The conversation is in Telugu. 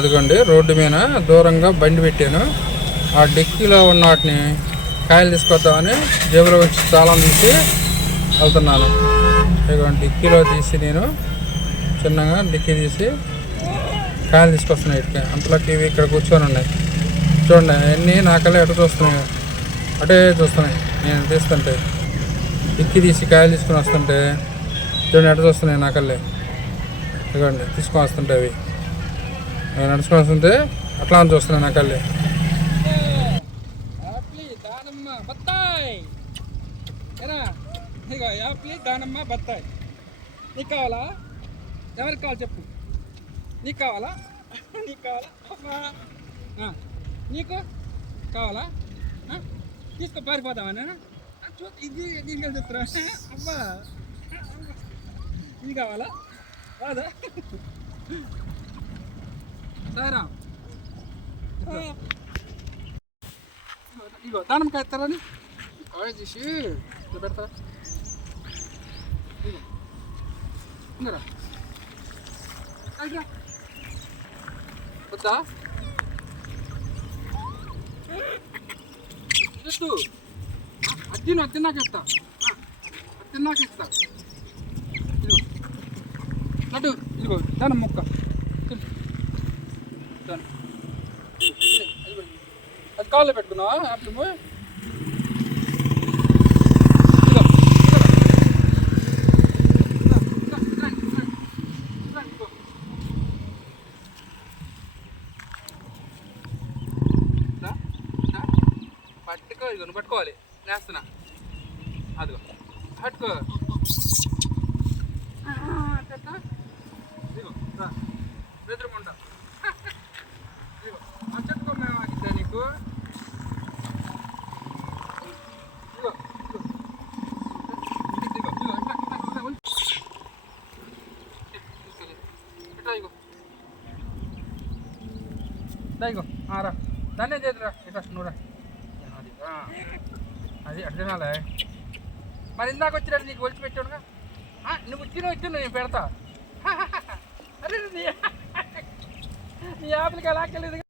అదిగోండి రోడ్డు మీద దూరంగా బండి పెట్టాను. ఆ డిక్కీలో ఉన్న వాటిని కాయలు తీసుకొద్దామని జేబులో వచ్చి తాళం తీసి వెళ్తున్నాను. ఇదిగోండి డిక్కీలో తీసి నేను చిన్నగా డిక్కీ తీసి కాయలు తీసుకొస్తున్నాయి ఇటుక అంతలోకి ఇవి ఇక్కడ కూర్చొని ఉన్నాయి. చూడండి అన్నీ నాకల్లే ఎటు చూస్తున్నాయి. అటే చూస్తున్నాయి. నేను తీస్తుంటే డిక్కీ తీసి కాయలు తీసుకుని వస్తుంటే చూడండి ఎటు చూస్తున్నాయి నాకల్లే ఇదిగోండి తీసుకొని వస్తుంటే అవి. నడుచుకొని వస్తుంటే అట్లా అని చూస్తున్నాయి నాకల్లే యాప్లీ దానమ్మ బత్తాయి. ఏనా ఇగో యాప్లీ దానమ్మ బత్తాయి. నీకు కావాలా? ఎవరికి కావాలి చెప్పు. నీకు కావాలా? నీకు కావాలా? అబ్బా నీకు? కావాలా? ఆ? తీసుకో పారిపోతావా చూ ఇది నీకు చెప్తున్నా. అబ్బా ఇది కావాలా? కాదా ఇగో దానిమ్మకాయ ఎత్తారని కాయ తీసి ఇట్లా పెడతారా ఇగో ఇందరా వద్దా? ఎత్తు అది నువ్వు తిన్నాక ఇస్తా. అది తిన్నాక ఇస్తా. ఇదిగో. నటు ఇదిగో దాని ముక్క. ఇదిగో. అది కాళ్ళు పెట్టుకున్నావా? ఇదిగో. పట్టుకో ఇదిగో నువ్వు పట్టుకోవాలి. నేస్తున్నా అదిగో. పట్టుకో. ఇదిగో రా ఇదిగో ఆ చెట్టుకో మేము ఆగిద్దా నీకు ఇదిగో ఇదిగో ఇదిగో ఇదిగో ఇట్లా ఇట్లా ఇట్లా ఉంచు. తీసుకెళ్ళి. ఇట్లా ఇగో. ఇగో ఆ, రా. దాన్నే చేతురా ఇట్లా నువ్వు రా. అది అది తినాలే మరి ఇందాక వచ్చినట్టు నీకు ఒలిచి పెట్టాడుగా ఆ, నువ్వు వచ్చిన వచ్చిన నేను పెడతా. అరే నీ నీ ఎలా అలాకెళ్ళేది